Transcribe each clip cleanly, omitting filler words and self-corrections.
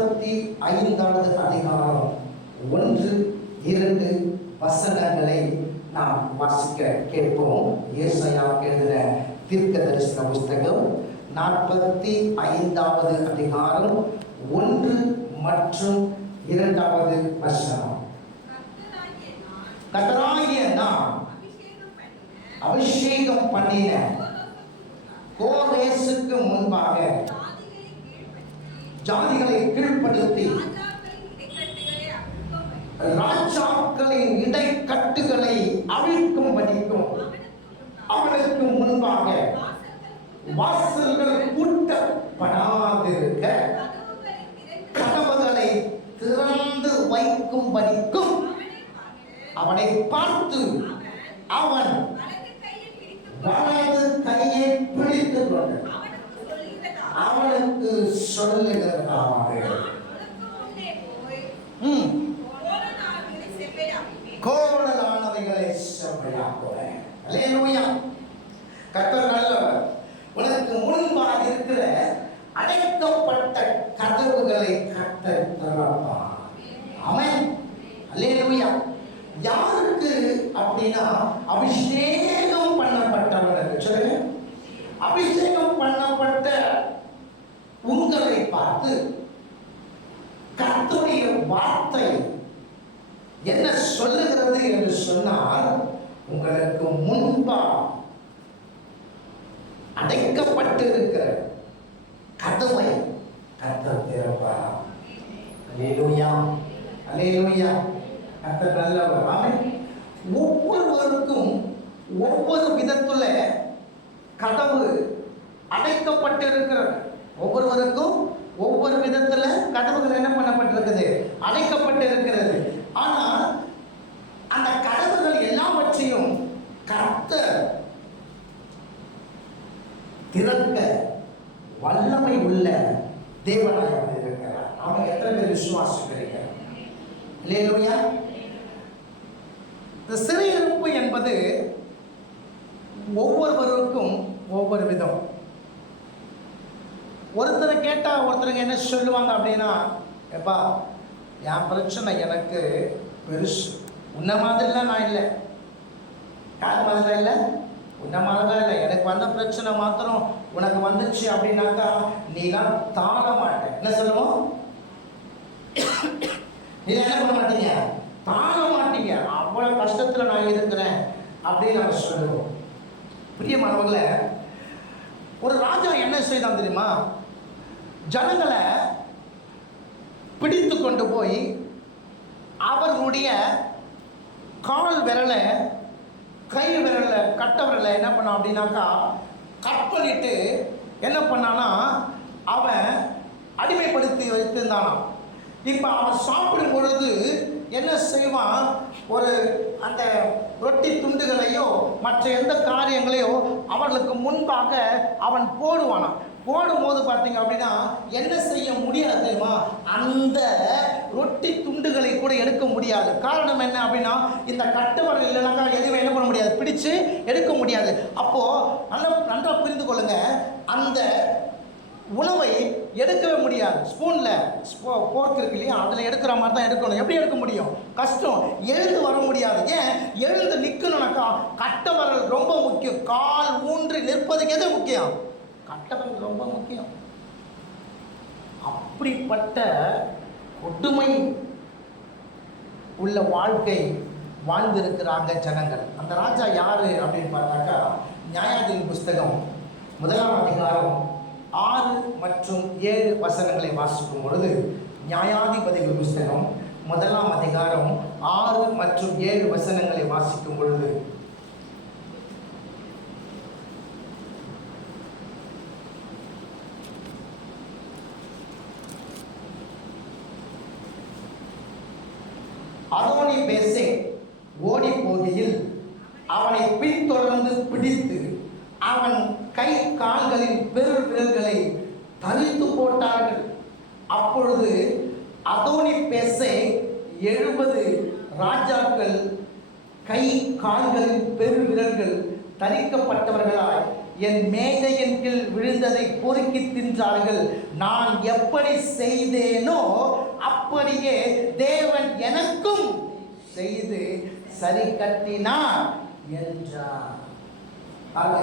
45வது அதிகாரம் 1-2 வசனங்களை நாம் வாசிக்க கேட்போம். ஏசாயா எழுதின தீர்க்க தரிசன புஸ்தகம் 45வது அதிகாரம் 1 மற்றும் 2வது வசனம். கர்த்தராகிய நான் அபிஷேகம் பண்ணின கோரேசுக்கு முன்பாக ஜாதிகளை கீழ்ப்படுத்தி ராஜாக்களின் இடைக்கட்டுகளை அவிழ்க்கும் படிக்கும் அவனுக்கு முன்பாக வாசல்கள் பூட்டப்படாதிருக்க கதவுகளை திறந்து வைக்கும் படிக்கும் அவனை பார்த்து அவன் வலது கையை பிடித்து கொண்டு அவனுக்கு சொல்லுகிறார்கள், கோணலானவைகளை செவ்வையாக்குவேன். அல்லேலூயா. கர்த்தர் நல்லவர். உனக்கு முன்பாக இருக்கிற அடைக்கப்பட்ட கதவுகளை கர்த்தர் திறப்பார். ஆமென். அல்லேலூயா. யாருக்கு அப்படின்னா அபிஷேகம் பண்ணப்பட்டவர்களுக்கு. சொல்லுங்க, அபிஷேகம் பண்ணப்பட்ட உங்களை பார்த்து கர்த்தருடைய வார்த்தை என்ன சொல்லுகிறது என்று சொன்னால், உங்களுக்கு முன்பா அடைக்கப்பட்டிருக்கிற கதவை கர்த்தர் திறப்பார். அல்லேலூயா, அல்லேலூயா. கர்த்தர் நல்லவர். ஆமென். ஒவ்வொருவருக்கும் ஒவ்வொரு விதத்துல கதவு அடைக்கப்பட்டிருக்கிறது. ஒவ்வொருவருக்கும் ஒவ்வொரு விதத்துல கதவுகள் என்ன பண்ணப்பட்டிருக்குது, அடைக்கப்பட்டிருக்கிறது. ஆனால் அந்த கதவுகள் எல்லாவற்றையும் கர்த்தர் திறக்க வல்லமை உள்ள தேவனாக இருக்கிறார். நாம எத்தனை பேர் விசுவாசிக்கிறீங்க? அல்லேலூயா. இந்த சிறையிருப்பு என்பது ஒவ்வொருவருக்கும் ஒவ்வொரு விதம். ஒருத்தரை கேட்டால் ஒருத்தருங்க என்ன சொல்லுவாங்க அப்படின்னா, எப்பா என் பிரச்சனை எனக்கு பெருசு, உன்ன மாதிரிலாம் நான் இல்லை. யார் மாதிரிலாம் இல்லை? உன்ன மாதிரிலாம் இல்லை. எனக்கு வந்த பிரச்சனை மாத்திரம் உனக்கு வந்துச்சு அப்படின்னாக்கா நீலாம் தாழ மாட்டேன். என்ன சொல்லுவோம்? நீ என்ன பண்ண மாட்டீங்க? தாழ மாட்டீங்க. அவ்வளோ கஷ்டத்தில் நான் இருக்கிறேன் அப்படின்னு நம்ம சொல்லுவோம். பிரியமானவர்களே, ஒரு ராஜா என்ன செய்தான் தெரியுமா? ஜனங்களை பிடித்து கொண்டு போய் அவர்களுடைய கால் விரலை, கை விரலை, கட்ட விரலை என்ன பண்ணான் அப்படின்னாக்கா கட் பண்ணிட்டு என்ன பண்ணானா, அவன் அடிமைப்படுத்தி வைத்திருந்தானாம். இப்போ அவன் சாப்பிடும் பொழுது என்ன செய்வான், ஒரு அந்த ரொட்டி துண்டுகளையோ மற்ற எந்த காரியங்களையோ அவர்களுக்கு முன்பாக அவன் போடுவானான். போடும்போது பார்த்தீங்க அப்படின்னா என்ன செய்ய முடியாது தெரியுமா? அந்த ரொட்டி துண்டுகளை கூட எடுக்க முடியாது. காரணம் என்ன அப்படின்னா, இந்த கட்டுவரல் இல்லைனாக்கா எதுவும் என்ன பண்ண முடியாது, பிடிச்சு எடுக்க முடியாது. அப்போது நன்றாக புரிந்து கொள்ளுங்க, அந்த உணவை எடுக்கவே முடியாது. ஸ்பூனில் போர்க் இருக்கு இல்லையா, அதில் எடுக்கிற மாதிரி தான் எடுக்கணும். எப்படி எடுக்க முடியும்? கஷ்டம். எழுந்து வர முடியாது. ஏன்? எழுந்து நிற்கணும்னாக்கா கட்டவரல் ரொம்ப முக்கியம். கால் ஊன்றி நிற்பதுக்கு எது முக்கியம்? கட்டவரல் ரொம்ப முக்கியம். அப்படிப்பட்ட கொடுமை உள்ள வாழ்க்கை வாழ்ந்திருக்கிறாங்க ஜனங்கள். அந்த ராஜா யாரு அப்படின்னு பார்த்தாக்கா, நியாயாதிபதி புஸ்தகம் 1ஆம் அதிகாரம் 6 மற்றும் 7 வசனங்களை வாசிக்கும் பொழுது, நியாயாதிபதிகள் புஸ்தகம் 1ஆம் அதிகாரம் 6 மற்றும் 7 வசனங்களை வாசிக்கும் பொழுது, அதோனி பேசேக் ஓடி போகையில் அவனை பின்தொடர்ந்து பிடித்து அவன் கை கால்களின் பெரு விரல்களை தரித்து போட்டார்கள். அப்பொழுது அதோனி பேசேக் 70 ராஜாக்கள் கை கால்களின் பெரு விரல்கள் தரிக்கப்பட்டவர்களாய் என் மேதையின் கீழ் விழுந்ததை பொறுக்கி தின்றார்கள். நான் எப்படி செய்தேனோ அப்படியே தேவன் எனக்கும் செய்து சரி கட்டினார் என்றார். ஆக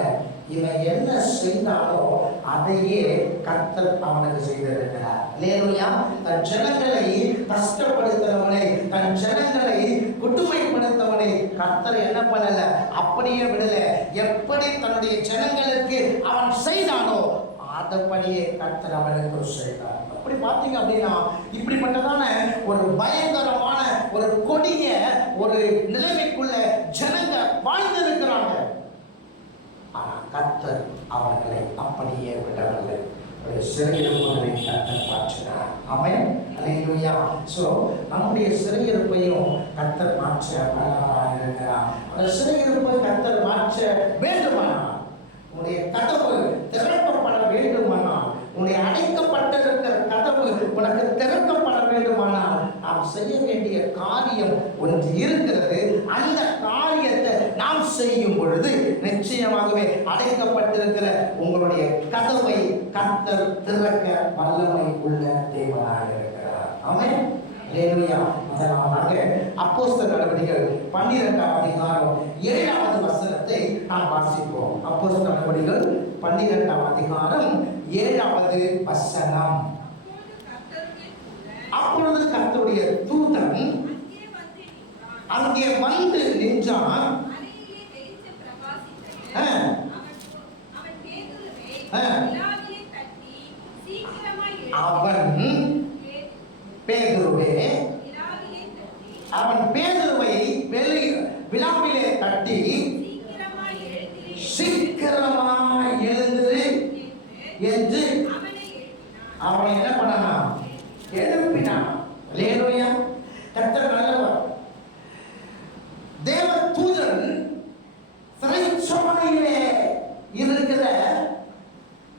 இவன் என்ன செய்தாலோ அதையே கர்த்தர் அவனுக்கு செய்திருக்கிறார். அல்லேலூயா. தன் ஜனங்களை கஷ்டப்படுத்துறவனை, தன் ஜனங்களை குட்டுமைப்படுத்தவனை கர்த்தர் என்ன பண்ணல, அப்படியே விடல. எப்படி தன்னுடைய ஜனங்களுக்கு அவன் செய்தானோ அதன்படியே கர்த்தர் அவனுக்கு செய்தார். அப்படி பார்த்தீங்க அப்படின்னா இப்படிப்பட்டதான ஒரு பயங்கரமான ஒரு கொடிய ஒரு நிலைமைக்குள்ள ஜனங்க வாழ்ந்திருக்கிறாங்க. ஆனால் கர்த்தர் அவர்களை அப்படியே விடவில்லை. ஒரு சிறையிருப்புகளை கர்த்தர் மாற்றினார். ஆமென். அல்லேலூயா. ஸோ நம்முடைய சிறையிருப்பையும் கர்த்தர் மாற்ற வல்லவராக இருக்கிறார். அந்த சிறையிருப்பை கர்த்தர் மாற்ற வேண்டுமானால், உன்னுடைய கதவு திறக்கப்பட வேண்டுமானால், உன்னுடைய அடைக்கப்பட்டிருக்கிற கதவு உனக்கு திறக்கப்பட வேண்டுமானால் நாம் செய்ய வேண்டிய காரியம் ஒன்று இருக்கிறது. அந்த காரியத்தை நாம் செய்யும் பொழுது நிச்சயமாகவே அடைக்கப்பட்டிருக்கிற உங்களுடைய கதவை கர்த்தர் திறக்க வல்லமை உள்ள தேவனாக இருக்கிறார். ஆமென். அல்லேலூயா. முதலாவதாக அப்போஸ்தலர் நடவடிக்கைகள் 12ஆம் அதிகாரம் 7வது வசனத்தை நாம் வாசிப்போம். அப்போஸ்தலர் நடவடிக்கைகள் 12ஆம் அதிகாரம் 7வது வசனம். அப்பொழுது கர்த்தருடைய தூதன் அங்கே வந்து நின்றான். அவன் பேதுருவை விழாவிலே தட்டி சீக்கிரமாய் எழுந்திரு என்று அவனை என்ன பண்ணனா, எழுப்பினான். அல்லேலூயா. கர்த்தர் நல்லவர். தேவ தூதன் சிறைச்சாலையிலே இருக்கிற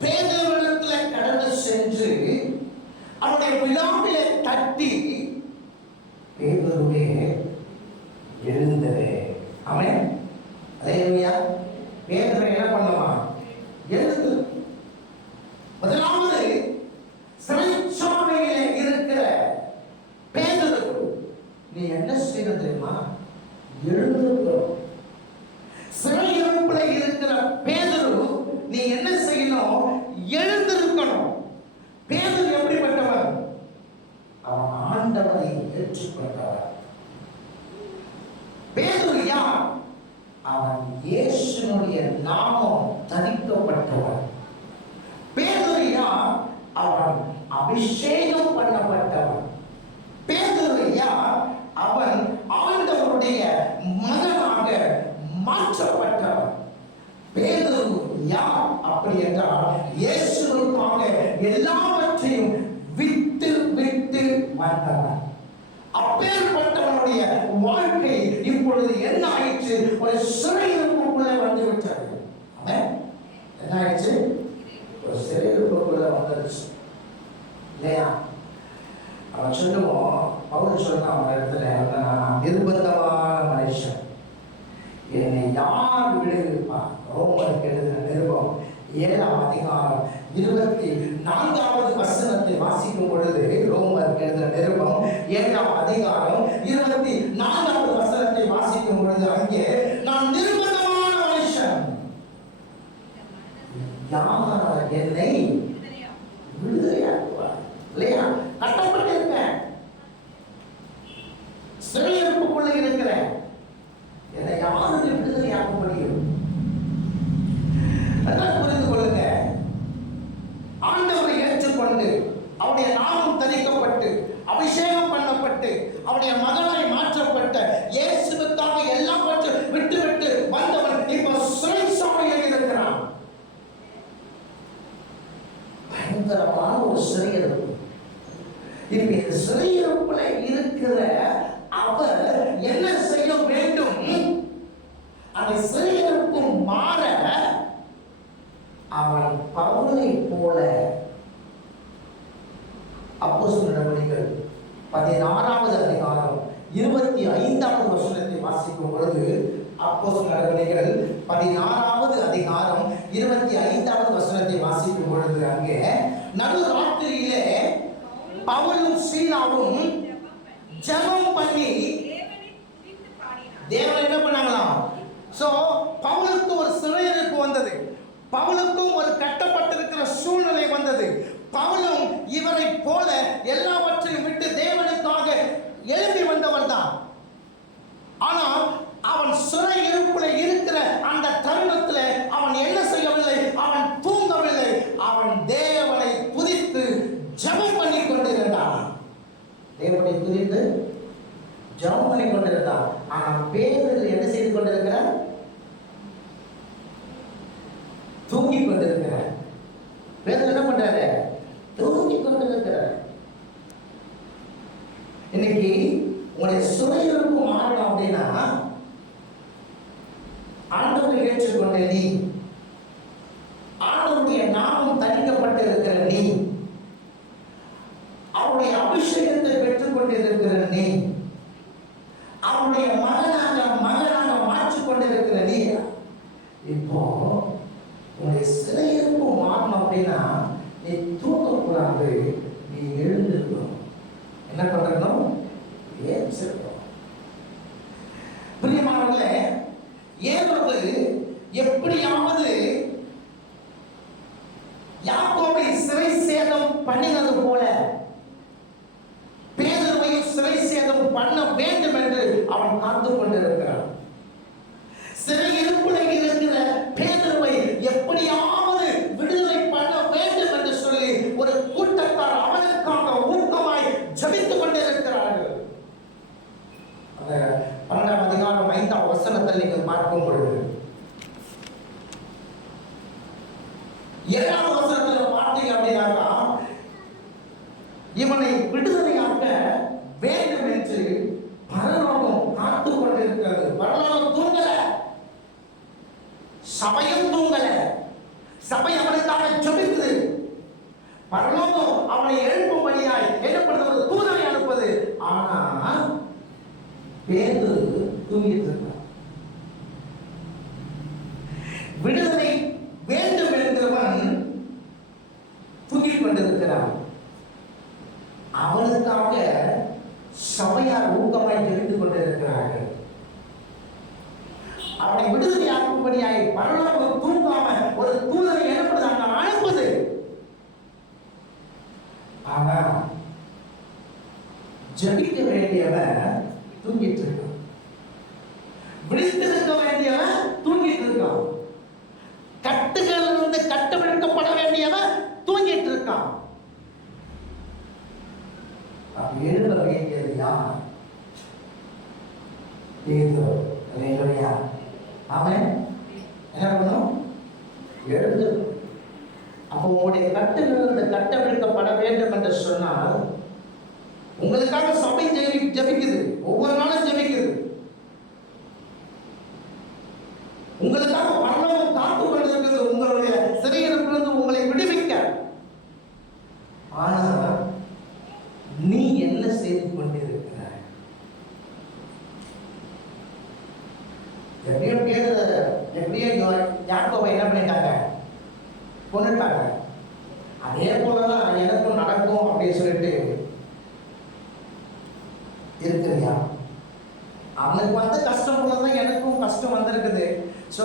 பேதுருவிடத்தில் கடந்து சென்று அவனுடைய விழாவிலே தட்டி, பேதுருவே எழுந்ததே. அவன் அல்லேலூயா. பேதுரு என்ன பண்ணுவான், எழுந்து. முதலாவது சிறைச்சாலையிலே இருக்கிற பேதுரு, நீ என்ன செய்யணும் தெரியுமா, எழுந்திருக்கணும். சிறையிருப்பில் இருக்கிற பேதுரு, நீ என்ன செய்யணும், எழுந்திருக்கணும். பேதுரு எப்படிப்பட்டவர், அவன் ஆண்டவரை ஏற்றுக்கொண்டவர். பேதுரு யார், அவன் இயேசுனுடைய நாமம் தரிக்கப்பட்டவன். பேதுரு யார், அவன் அபிஷேகம் பண்ணப்பட்டவன். பேதுரு யார், அவன் ஆண்டவருடைய மகனாக மாற்றப்பட்டவன். பேதுரு யார் அப்படி என்றால், இயேசுவுக்காக எல்லாவற்றையும் விட்டு விட்டு வந்தவன். அப்பேற்பட்டவனுடைய வாழ்க்கை இப்பொழுது என்ன ஆயிற்று, ஒரு சிறையிருப்புக்குள்ளே வந்து விட்டது. என்ன ஆயிடுச்சு, ஒரு சிறையிருப்புக்குள்ள வந்துருச்சு இல்லையா. அவன் சொல்லுவோம், பவுல் சொல்றான் அவன் இடத்துல, நான் நிர்பந்தமான மனுஷன், என்னை யார் விடுவிப்பார். ரோமருக்கு எழுதின நிருபம் 7ஆம் அதிகாரம் 24வது வசனத்தை வாசிக்கும் பொழுது, ரோமருக்கு எழுதின நிருபம் 7ஆம் அதிகாரம் 24வது வசனத்தை வாசிக்கும் பொழுது, அங்கே நான் நிர்பந்தமான மனுஷன், யார் என்னை விடுதலையாக்குவார். இல்லையா, கட்டப்பட்டிருக்கேன், சிறையிருப்புக்குள்ள இருக்கிறேன், என்னை யாருக்கு விடுதலையாக்க முடியும்? புரிந்து கொள்ளுங்க. ஆண்டவரை ஏற்றுக்கொண்டு அவருடைய நாமம் தரிக்கப்பட்டு அபிஷேகம் பண்ணப்பட்டு அவருடைய மகனாய் மாற்றப்பட்ட இயேசுவுக்காக எல்லாவற்றையும் விட்டு விட்டு வந்தவன் இப்ப சிறைச்சாலையில் இருக்கிறான். பயங்கரமான ஒரு சிறையிருப்பு. இப்ப இந்த சிறையிருப்புல இருக்கிற அவர் என்ன செய்ய வேண்டும், அந்த சிறையிருப்பு மாற அவன் பவுலை போல, அப்போஸ்தலர் நடவடிக்கைகள் 16வது அதிகாரம் 25வது வசனத்தை வாசிக்கும் பொழுது, அப்போஸ்தலர் நடவடிக்கைகள் 16வது அதிகாரம் 25வது வசனத்தை வாசிக்கும் பொழுது அங்கே நடுராத்திரியிலே பவுலும் சீலாவும் ஜெபம் பண்ணி தேவனை என்ன பண்ணாங்களாம்? சோ பவுலுக்கு ஒரு சிறையிருப்பு வந்தது, பவுலுக்கும் ஒரு கட்டப்பட்டிருக்கிற சூழ்நிலை வந்தது. பவுலும் இவரை போல எல்லாவற்றையும் விட்டு தேவனுக்காக எழும்பி வந்தவன் தான். ஆனால் அவன் சிறை இருப்புல இருக்கிற அந்த தருணத்தில் அவன் என்ன செய்யவில்லை? அவன் தூங்கவில்லை. அவன் தேவனை துதித்து ஜெபம் பண்ணி கொண்டிருந்தான். தேவனை துதித்து ஜெபம் பண்ணி கொண்டிருந்தான். ஆனால் பேதுரு என்ன செய்து கொண்டிருக்கிறார்? தூங்கிக் கொண்டிருக்கிறார். பேதுரு என்ன பண்றாரு? தூங்கிக் கொண்டிருக்கிறார். இன்னைக்கு உங்களுடைய சிறையிருப்பு மாறணும் அப்படின்னா ஆண்டவரை ஏற்றுக்கொண்ட நீ, ஆண்டவருடைய நாமம் தணிக்கப்பட்டு இருக்கிற நீ, அவருடைய அபிஷேகத்தை பெற்றுக் கொண்டிருக்கிற நீ, அவருடைய மகனாக மாற்றிக் கொண்டிருக்கிற நீ, இப்போ உன்னுடைய சிறையிருப்பு மாறணும் அப்படின்னா நீ தூங்கக்கூடாது, நீ எழுந்திருக்கணும். என்ன பண்றணும்? ஏற்றிருக்கணும். பிரியமானவர்களே, ஏரோது எப்படியாவது யாக்கோபை சிறை சேதம் பண்ணினது போல பேதுருவையும் சிறை சேதம் பண்ண வேண்டும் என்று அவன் காத்துக் கொண்டிருக்கிறான். சிறையிருப்பில் இருக்கிற பேதுருவை எப்படியாவது விடுதலை பண்ண வேண்டும் என்று சொல்லி ஒரு கூட்டத்தார் அவனுக்காக ஊக்கமாய் ஜெபித்துக் கொண்டிருக்கிறார்கள். 12ஆம் அதிகாரம் 5ஆம் வசனத்தில் நீங்கள் பார்க்கும் பொழுது 7ஆம் வசனத்தில் பார்த்தீங்க அப்படின்னாக்கா, இவனை விடுதலையாக்க வேண்டும் என்று பரலோகம் காத்துக் கொண்டிருக்கிறது. பரலோகம் தூங்கல, சபையும் தூங்கல. சபை அவனுக்காக ஜெபிக்குது. பரலோகம் அவனை எழுப்பும்படியாய் என்ன பண்ணுறது? ஒரு தூதனை அனுப்புது. ஆனா பேதுரு தூங்கிட்டு இருக்கான். விடுதலை வேண்டும் என்கிறவன் தூங்கிக் கொண்டிருக்கிறான். அவனுக்காக சபையார் ஊக்கமாய் ஜெபித்துக் கொண்டிருக்கிறார்கள். அவனை விடுதலையாக்கும்படியாய் பரலோகம் தூங்காம ஒரு தூதரை ஏற்படுத்தாங்க அனுப்புது. ஆனா ஜெபிக்க வேண்டியவன் தூங்கிட்டு இருக்கான், விழித்திருக்க வேண்டியவன் தூங்கிட்டு இருக்கான், கட்டுகளிலிருந்து கட்டவிழ்க்கப்பட வேண்டியவன் தூங்கிட்டு இருக்கான். எழுத வேண்டியது யார்? பேதுரு. அல்லேலூயா. ஆமென். என்ன பண்ணணும்? எழுந்து. அப்போ உங்களுடைய கட்டுகளிலிருந்து கட்டவிழ்க்கப்பட வேண்டும் என்று சொன்னால் உங்களுக்காக சபை ஜெபிக்குது, ஒவ்வொரு நாளும் ஜெபிக்குது. உங்களுக்காக பரலோகம் காத்து கொண்டிருக்கிறது, உங்களுடைய சிறையிருப்பிலிருந்து உங்களை விடுவிக்க. ஆனா நீ என்ன செய்து கொண்டிருக்கிறாய்? எப்படியோ யாக்கோபை என்ன பண்ணிட்டாங்க? கொண்டுட்டாங்க. அதே போலதான் எனக்கும் நடக்கும் அப்படின்னு சொல்லிட்டு இருக்கிறியா? அவனுக்கு வந்த கஷ்டம் போலதான் எனக்கும் கஷ்டம் வந்திருக்குது. ஸோ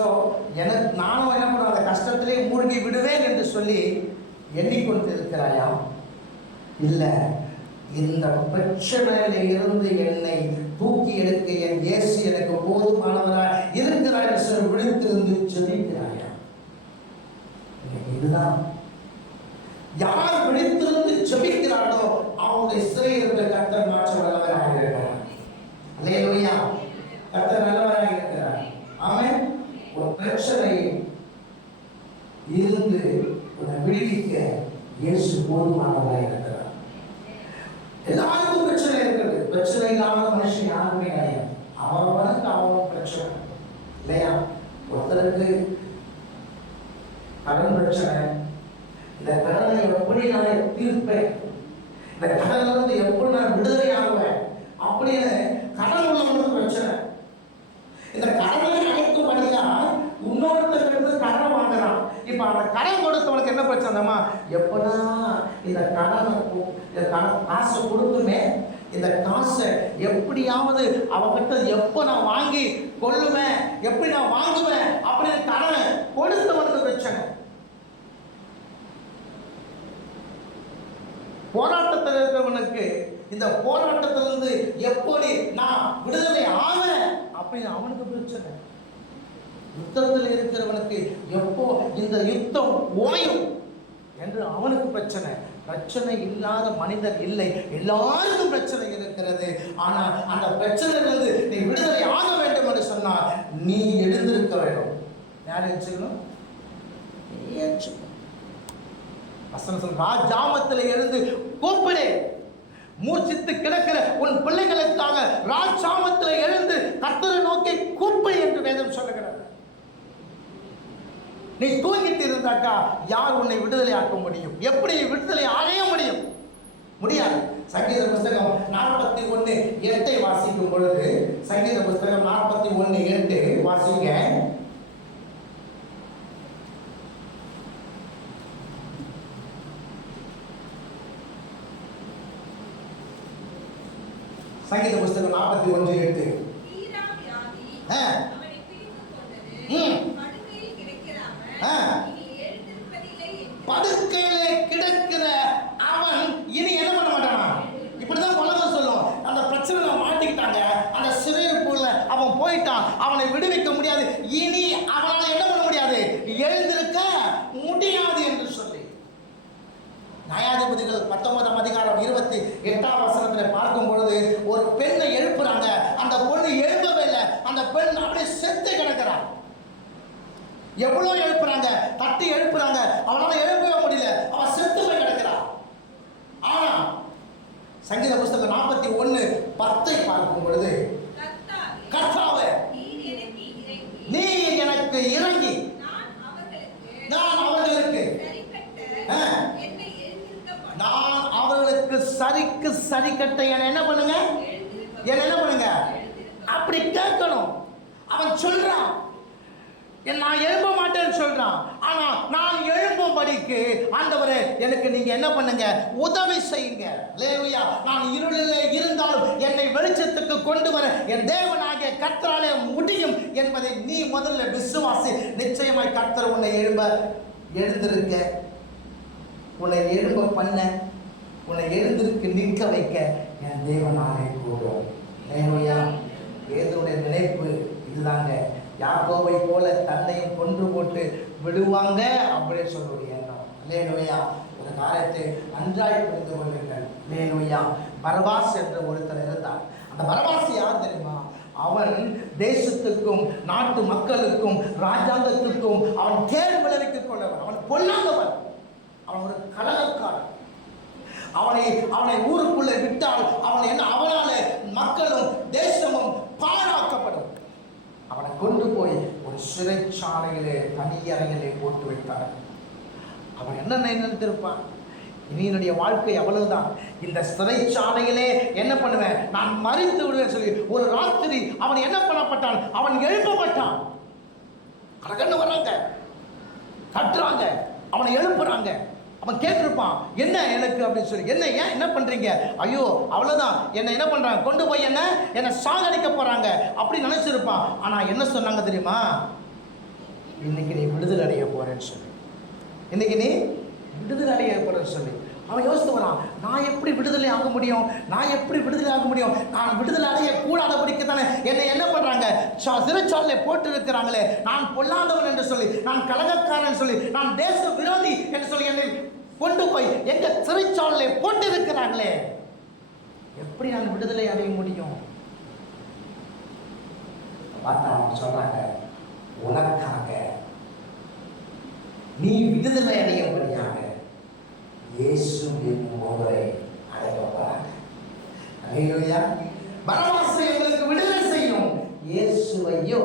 எனக்கு நானும் என்ன பண்ணுவேன்? அந்த கஷ்டத்திலே மூழ்கி விடுவேன் என்று சொல்லி எண்ணிக்கொண்டு இருக்கிறாயா? இல்லை, இந்த பிரச்சனையில இருந்து என்னை தூக்கி எடுக்க என் இயேசு எனக்கு போதுமானவராய் இருக்கிறார் என்று சொல்லி விழித்திருந்து ஜெபிக்கிறாயா? இதுதான் யார் விழித்திருந்து ஜெபிக்கிறானோ அவருடைய சிறையிருந்த கர்த்தர் மாற்ற வல்லவராக இருக்கிறார். அல்லேலூயா. கர்த்தர் நல்லவராக இருக்கிறார். ஆமென். ஒரு பிரச்சனை இருந்து உன்னை விடுவிக்க இயேசு போதுமானவராக இருக்கிறார். எல்லாருக்கும் பிரச்சனை இருக்குது. பிரச்சனை இல்லாத மனுஷன் யாருமே கிடையாது. அவனுக்கு அவன் பிரச்சனை இல்லையா? ஒருத்தருக்கு கடன் பிரச்சனை, இந்த கடனை எப்படி நான் தீர்ப்பேன், இந்த கடன்ல இருந்து எப்படி நான் விடுதலை ஆகுவேன் அப்படின்னு கடன் உள்ளவனுக்கு பிரச்சனை. இந்த கடனை இதற்கான காசை கொடுத்துமே இந்த காசை எப்படியாவது அவகிட்ட எப்போ நான் வாங்கி கொள்ளுவேன், எப்படி நான் வாங்குவேன் அப்படின்னு கடனை கொடுத்தவனுக்கு பிரச்சனை. போராட்டத்தில் இருக்கிறவனுக்கு இந்த போராட்டத்திலிருந்து எப்படி நான் விடுதலை ஆவேன் அப்படின்னு அவனுக்கு பிரச்சனை. யுத்தத்தில் இருக்கிறவனுக்கு எப்போ இந்த யுத்தம் ஓயும் என்று அவனுக்கு பிரச்சனை. பிரச்சனை இல்லாத மனிதர் இல்லை, எல்லாருக்கும் பிரச்சனை இருக்கிறது. ஆனால் அந்த பிரச்சனையிலிருந்து நீ விடுதலை ஆக வேண்டும் என்று சொன்னால் நீ எழுந்திருக்க வேண்டும். யார் எழுச்சிக்கணும்? ராஜாமத்தில் எழுந்து கூப்பிடு. மூச்சித்து கிடக்கிற உன் பிள்ளைகளுக்காக ராஜாமத்தில் எழுந்து கர்த்தரை நோக்கி கூப்பிடு என்று வேதம் சொல்லுகிறது. நீ தூங்கிட்டு இருந்தாக்கா யார் உன்னை விடுதலை ஆக்க முடியும்? எப்படி விடுதலை அடைய முடியும்? முடியாது. சங்கீத புஸ்தகம் 41:8 வாசிக்கும் பொழுது, சங்கீத புஸ்தகம் 41:8 வாசிங்க. சங்கீத புஸ்தகம் 41:8. படுக்கையிலே கிடக்கிற அவன் இனி என்ன பண்ண மாட்டானா? இப்படிதான் உலகம் சொல்லும். அந்த பிரச்சனை மாட்டிக்கிட்டாங்க, அந்த சிறையிருப்புல அவன் போயிட்டான், அவனை விடுவிக்க முடியாது, இனி அவனால் என்ன பண்ண முடியாது? எழுந்திருக்க முடியாது என்று சொல்லி நியாயாதிபதிகள் 19ஆம் அதிகாரம் 28ஆம் வசனத்தில் பார்க்கும் பொழுது ஒரு பெண்ணை எழுப்புறாங்க. அந்த பொண்ணு எழுப்பவே இல்லை. அந்த பெண் அப்படியே செத்து கிடக்கிறான். எவ்வளோ எழுப்புறாங்க, தட்டி எழுப்புறாங்க, அவனால எழுப்பவே முடியல, அவன் செத்து போய் கிடக்கிறான். ஆனா சங்கீத புஸ்தகம் 41:10 பார்க்கும் பொழுது, கர்த்தாவே நீ எனக்கு இறங்கி நான் அவர்களுக்கு சரிக்கு சரி கட்ட என்ன பண்ணுங்க, என்ன பண்ணுங்க அப்படி கேட்கணும். அவன் சொல்றான், நான் எழும்ப மாட்டேன்னு சொல்றான். ஆனா நான் எழும்பும்படிக்கு ஆண்டவரே எனக்கு நீங்க என்ன பண்ணுங்க, உதவி செய்யுங்க. அல்லேலூயா. நான் இருளிலே இருந்தாலும் என்னை வெளிச்சத்துக்கு கொண்டு வர என் தேவனாகிய கர்த்தராலே முடியும் என்பதை நீ முதல்ல விசுவாசி. நிச்சயமாய் கர்த்தர் உன்னை எழுந்திருக்க, உன்னை எழும்ப பண்ண, உன்னை எழுந்திருக்கு நிற்க வைக்க என் தேவனாலே கூடும். அல்லேலூயா. ஏதோடைய நினைப்பு இதுதாங்க, யாக்கோபை போல தன்னையும் கொன்று போட்டு விடுவாங்க அப்படின்னு சொல்லுடைய எண்ணம். அல்லேலூயா. ஒரு காரியத்தை நன்றாய் புரிந்து கொள்ளுங்கள். அல்லேலூயா. பரபாஸ் என்ற ஒருத்தர் இருந்தார். அந்த பரபாஸ் யார் தெரியுமா? அவன் தேசத்துக்கும் நாட்டு மக்களுக்கும் ராஜாங்கத்துக்கும் அவன் கேடு விளைவித்துக் கொண்டவன். அவன் பொல்லாதவன், அவன் ஒரு கலகக்காரன். அவனை ஊருக்குள்ளே விட்டால் அவன் என்ன, அவனால மக்களும் தேசமும் பாழாக்கப்படும். அவனை கொண்டு போய் ஒரு சிறைச்சாலையிலே தனியறையிலே போட்டு வைத்தார். அவன் என்ன நினைத்திருப்பான், இனியனுடைய வாழ்க்கை அவ்வளவுதான், இந்த சிறைச்சாலையிலே என்ன பண்ணுவேன், நான் மறித்து விடுவேன் சொல்லி ஒரு ராத்திரி அவன் என்ன பண்ணப்பட்டான், அவன் எழுப்பப்பட்டான். கடகன்னு வர்றாங்க, கட்டுறாங்க, அவனை எழுப்புறாங்க. அவன் கேட்டிருப்பான், என்ன எனக்கு அப்படின்னு சொல்லி, என்ன ஏன் என்ன பண்றீங்க? ஐயோ அவ்வளவுதான், என்ன என்ன பண்றாங்க, கொண்டு போய் என்ன சாகடிக்க போறாங்க அப்படி நினைச்சிருப்பான். ஆனா என்ன சொன்னாங்க தெரியுமா? இன்னைக்கு நீ விடுதலை அடைய போறேன்னு சொல்லி, இன்னைக்கு நீ விடுதலை அடைய போறேன்னு சொல்லி அவன் யோசித்து வரான். நான் எப்படி விடுதலை ஆக முடியும், நான் எப்படி விடுதலை ஆக முடியும், நான் விடுதலை அடைய கூடாதபடிக்கு தானே என்னை என்ன பண்றாங்க, சிறைச்சாலையை போட்டு இருக்கிறாங்களே, நான் பொல்லாதவன் என்று சொல்லி, நான் கலகக்காரன் சொல்லி, நான் தேச விரோதி என்று சொல்லி என்னை கொண்டு போய் எங்க சிறைச்சாலையை போட்டு இருக்கிறாங்களே, எப்படி நான் விடுதலை அடைய முடியும்? பார்த்தா அவங்க சொல்றாங்க, உனக்காக நீ விடுதலை அடையும்படியாக இயேசு என்னும் ஒருவரை அழைக்கப்படுறாங்க. அல்லேலூயா. பரபாஸ் எங்களுக்கு விடுதலை செய்யும், இயேசுவையோ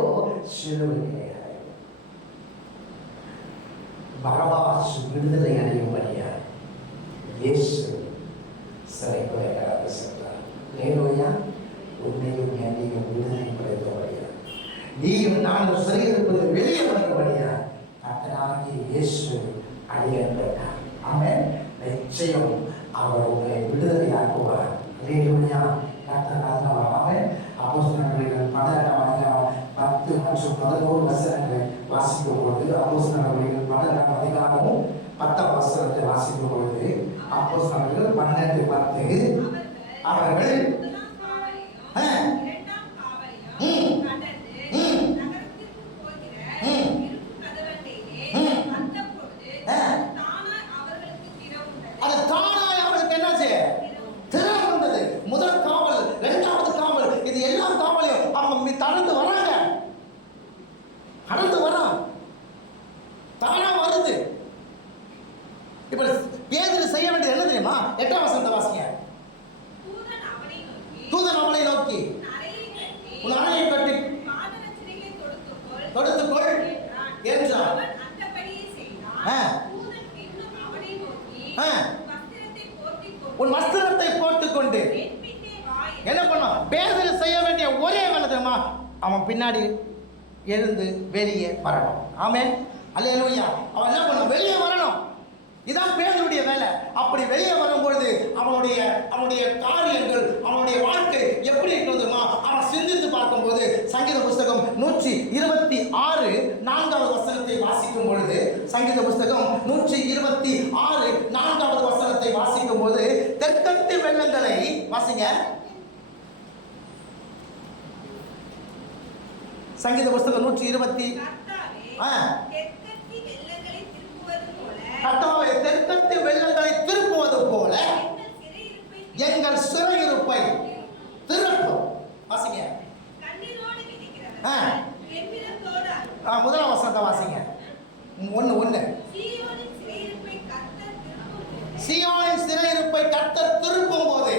சிலுவையிலே அறையும். பரபாஸ் விடுதலை அடையும்படியாக இயேசு சிறைக்குள்ளே கடந்து சென்றார். அல்லேலூயா. உன்னையும் என்னையும் விடுதலை படைத்தபடியாக, நீயும் நானும் சிறையிருப்பது வெளியே வந்தபடியாக கர்த்தராகிய இயேசு அடியேன். ஆமென். நிச்சயம் அவர் உங்களை விடுதலை வாசிக்கும் பொழுது அப்போஸ்தலர்கள் 12ஆம் அதிகாரமும் 10ஆம் வசனத்தை வாசிக்கும் பொழுது அப்போஸ்தலர்கள் 12:10 அவர்கள் உன் வஸ்திரத்தை போட்டுக்கொண்டு என்ன பண்ணான்? பேதுரு செய்ய வேண்டிய ஒரே வேலை தெரியுமா? அவன் பின்னாடி எழுந்து வெளியே வரணும். ஆமென், அல்லேலூயா. அவன் என்ன பண்ணான்? வெளியே வரணும். இதான் பேதுருடைய வேலை. அப்படி வெளியே வரும்பொழுது அவனுடைய காரியங்கள், அவனுடைய வாழ்க்கை எப்படி இருக்கிறது தெரியுமா? அவன் சிந்தித்து பார்க்கும்போது சங்கீத புஸ்தகம் 126 4வது வசனத்தை வாசிக்கும் பொழுது, சங்கீத புஸ்தகம் 126 4வது வசனத்தை வாசிக்கும் போது, தெற்கத்தி வெள்ளங்களை வாசிங்க. சங்கீத புஸ்தகம் 120 கர்த்தாவே, தெற்கத்தி வெள்ளங்களை திருப்புவது போல எங்கள் சிறையிருப்பை திருப்பும். வாசிங்க. முதலாம் வசனத்தை வாசிங்க. 1 சீயோனின் சிறையிருப்பை கர்த்தர் திருப்பும் போது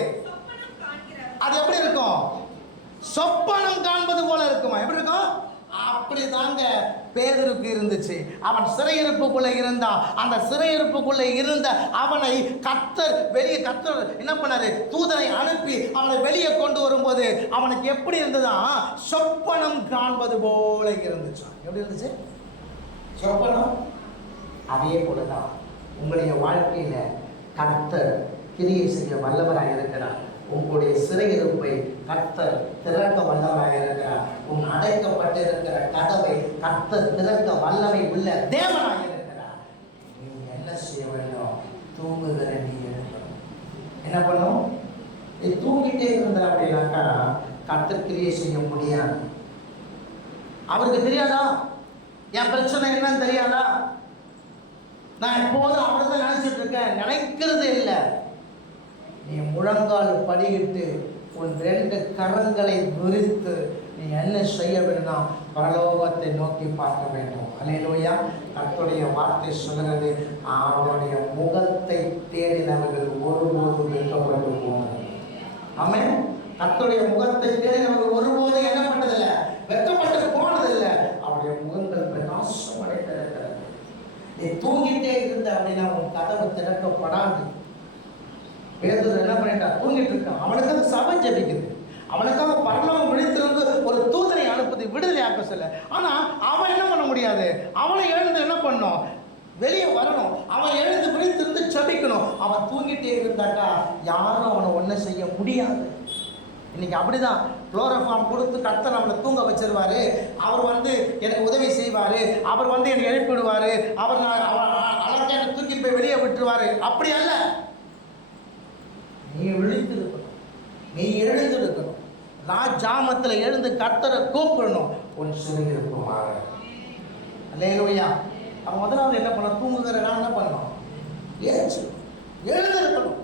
அது எப்படி இருக்கும்? சொப்பனம் காண்பது போல இருக்குமா? எப்படி இருக்கும்? அப்படி தாங்க பேதுருக்கு இருந்துச்சு. அவன் சிறையிருப்புக்குள்ள இருந்தான். அந்த சிறையிருப்புக்குள்ள இருந்த அவனை கர்த்தர் என்ன பண்ணாரு? தூதனை அனுப்பி அவனை வெளியே கொண்டு வரும்போது அவனுக்கு எப்படி இருந்ததா? சொப்பனம் காண்பது போல இருந்துச்சு. எப்படி இருந்துச்சு சொப்பனம்? அதே போலதான் உங்களுடைய வாழ்க்கையில கர்த்தர் கிரியை செய்ய வல்லவராக இருக்கிறார். உங்களுடைய சிறையிருப்பை கர்த்தர் திறக்க வல்லவராக இருக்கிறார். உன் அடைக்கப்பட்டிருக்கிற கதவை கர்த்தர் திறக்க வல்லமை உள்ள தேவனாக இருக்கிறார். நீ என்ன செய்ய வேண்டும்? தூங்குகிற நீ இருக்கணும். என்ன பண்ணும்? நீ தூங்கிட்டே இருந்த அப்படின்னாக்கா கர்த்தர் கிரியை செய்ய முடியாது. அவருக்கு தெரியாதா என் பிரச்சனை என்னன்னு? தெரியாதா? நான் எப்போதும் அப்படிதான் நினைச்சிட்டு இருக்கேன். நினைக்கிறது இல்லை. நீ முழங்கால் படியிட்டு உன் 2 கரங்களை விரித்து நீ என்ன செய்ய வேண்டும்? பரலோகத்தை நோக்கி பார்க்க வேண்டும். அல்லேலூயா. கர்த்தருடைய வார்த்தை சொல்கிறது, அவருடைய முகத்தை தேடினவர்கள் ஒருபோதும் வெட்கப்பட்டு போனார்கள். ஆமென். கர்த்தருடைய முகத்தை தேடினவர்கள் ஒருபோதும் என்ன பண்ணதில்லை? வெட்கப்பட்டு போனதில்லை. அவருடைய முகங்கள் பிரகாசம் அடைந்திருக்கிறது. நீ தூங்கிட்டே இருந்த அப்படின்னா உன் கதவு திறக்கப்படாது. பேதுரு என்ன பண்ணிட்டான்? தூங்கிட்டு இருக்கான். அவனுக்காக சபை ஜெபிக்குது. அவனுக்காக பரலோகம் விழித்திருந்து ஒரு தூதனை அனுப்புது விடுதலை ஆக்க சொல்ல. ஆனா அவன் என்ன பண்ண முடியாது? அவனை எழுந்து என்ன பண்ணும்? வெளியே வரணும். அவன் எழுந்து விழித்திருந்து ஜெபிக்கணும். அவன் தூங்கிட்டே இருந்தாக்கா யாரும் அவனை ஒன்றும் செய்ய முடியாது. இன்னைக்கு அப்படிதான் குளோரோஃபார்ம் கொடுத்து கர்த்தர் அவனை தூங்க வச்சிருவாரு. அவர் எனக்கு உதவி செய்வாரு. அவர் என்னை எழுப்பிடுவாரு. அவர் அழகாக தூக்கி போய் வெளியே விட்டுருவாரு. அப்படி அல்ல. நீ விழித்திருக்கணும். நீ எழுந்திருக்கணும். ராஜாமத்தில் எழுந்து கர்த்தரை கூப்பிடணும். உன் சிறையிருப்புமாக. அல்லேலூயா. அவன் முதலாவது என்ன பண்ண? தூங்குகிற நான் என்ன பண்ணணும்? எழுந்திருக்கணும்.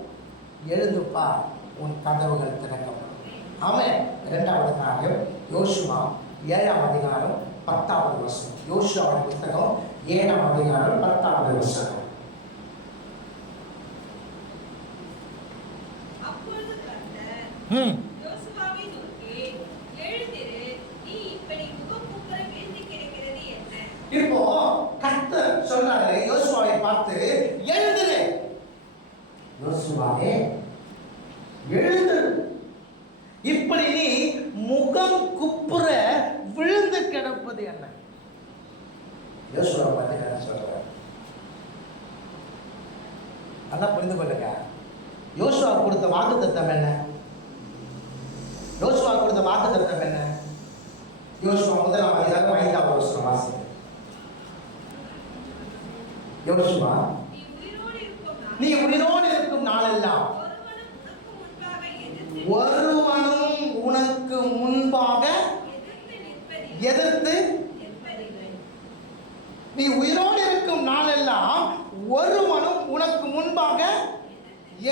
எழுந்துப்பா, உன் கதவுகள் திறக்கப்படும். அவன் 2வது காரியம் யோசுவா 7ஆம் அதிகாரம் 10வது வசனம். யோசுவாவின் புத்தகம் 7ஆம் அதிகாரம் 10வது வசனம். இப்போ கர்த்தர் சொன்னாரு யோசுவாவை பார்த்து, எழுந்திரு யோசுவாவே, எழுந்திரு. இப்படி நீ முகம் குப்புற விழுந்து கிடப்பது என்ன? யோசுவா பார்த்து என்ன சொல்ற? அதான் புரிந்து கொள்ளுங்க. யோசுவா கொடுத்த வாக்குத்தத்தம் என்ன? யோசுவா கொடுத்த வாக்குத்தத்தம் என்ன? யோசுவா 1ஆம் அதிகாரம் 5வது வசனம் வாசிங்க. யோசுவா, நீ உயிரோடு இருக்கும் நாளெல்லாம் ஒருவனும் உனக்கு முன்பாக எதிர்த்து, நீ உயிரோடு இருக்கும் நாளெல்லாம் ஒருவனும் உனக்கு முன்பாக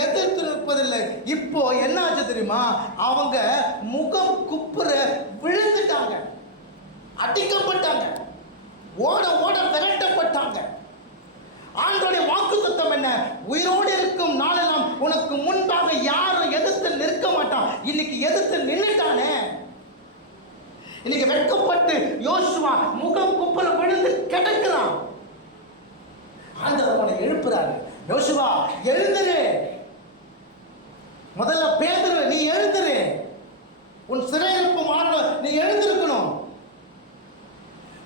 எதிர்த்து நிற்பதில்லை. இப்போ என்ன ஆச்சு தெரியுமா? அவங்க முகம் குப்புற விழுந்துட்டாங்க, அடிக்கப்பட்டாங்க, ஓட ஓட விரட்டப்பட்டாங்க. ஆண்டவருடைய வாக்குத்தத்தம் என்ன? உயிரோடு இருக்கும் நாளெல்லாம் உனக்கு முன்பாக யாரும் எதிர்த்து நிற்க மாட்டான். இன்னைக்கு எதிர்த்து நின்றுட்டானே. இன்னைக்கு வெட்கப்பட்டு யோசுவா முகம் குப்புற விழுந்து கிடக்கிறான். ஆண்டவர் அவனை எழுப்புறாரு. யோசுவா எழுந்துரு. முதல்ல பேதுரு, நீ எழுந்துரு. உன் சிறையிருப்பும் ஆண்டவர் நீ எழுந்திருக்கணும்.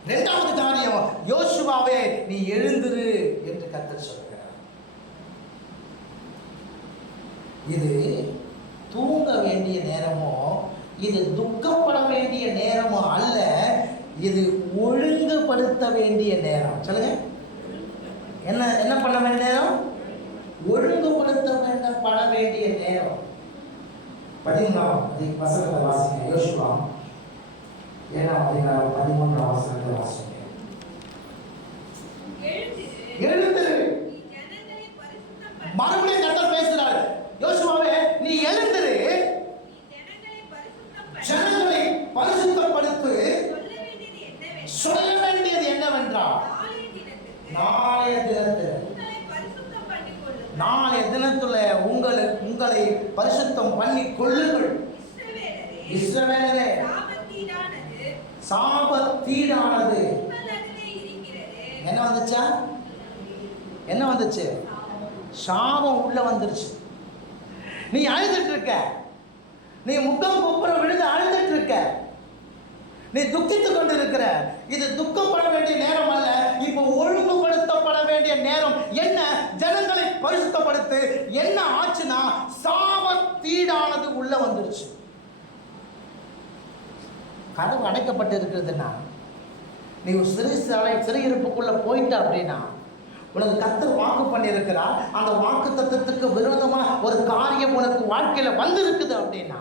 இரண்டாவது காரியம், யோசுவாவே நீ எழுந்துரு என்று கர்த்தர் சொல்கிறார். இது தூங்க வேண்டிய நேரமோ, இது துக்கப்பட வேண்டிய நேரமோ அல்ல. இது ஒழுங்குபடுத்த வேண்டிய நேரம். சொல்லுங்க, என்ன என்ன பண்ண வேண்டிய நேரம்? ஒழுங்குபடுத்தப்பட வேண்டிய நேரம். 13 வசனத்தை வாசிங்க. யோசுவா 7:13 வசனத்தை வாசிங்க. எழுந்திரு. மறுபடியும் கர்த்தர் பேசுறாரு. யோசுவாவே நீ எழுந்திரு, ஜனங்களை பரிசுத்தப்படுத்து. சொல்ல வேண்டியது என்னவென்றால், நாளைய தினத்துல உங்களை பரிசுத்தம் பண்ணி கொள்ளுங்கள். இஸ்ரவேலரே, சாபத்தீடானது என்ன வந்துச்சா? என்ன வந்துச்சு? சாபம் உள்ள வந்துருச்சு. நீ அழுதுட்டு இருக்க, நீ முகம் குப்புற விழுந்து அழுதுட்டு இருக்க, நீ துக்கித்துக் கொண்டு இருக்கிற. இது துக்கப்பட வேண்டிய நேரம் அல்ல, இப்ப ஒழுங்குபடுத்தப்பட வேண்டிய நேரம். என்ன? ஜனங்களை பரிசுத்தப்படுத்து. என்ன ஆச்சுன்னா, சாபத்தீடானது உள்ள வந்துருச்சு. கதவு அடைக்கப்பட்டு இருக்கிறதுனா, நீ ஒரு சிறையிருப்புக்குள்ள போயிட்ட அப்படின்னா, உனக்கு கர்த்தர் வாக்கு பண்ணியிருக்கிறார். அந்த வாக்கு தத்துவத்துக்கு விரோதமா ஒரு காரியம் உனக்கு வாழ்க்கையில வந்திருக்குது அப்படின்னா,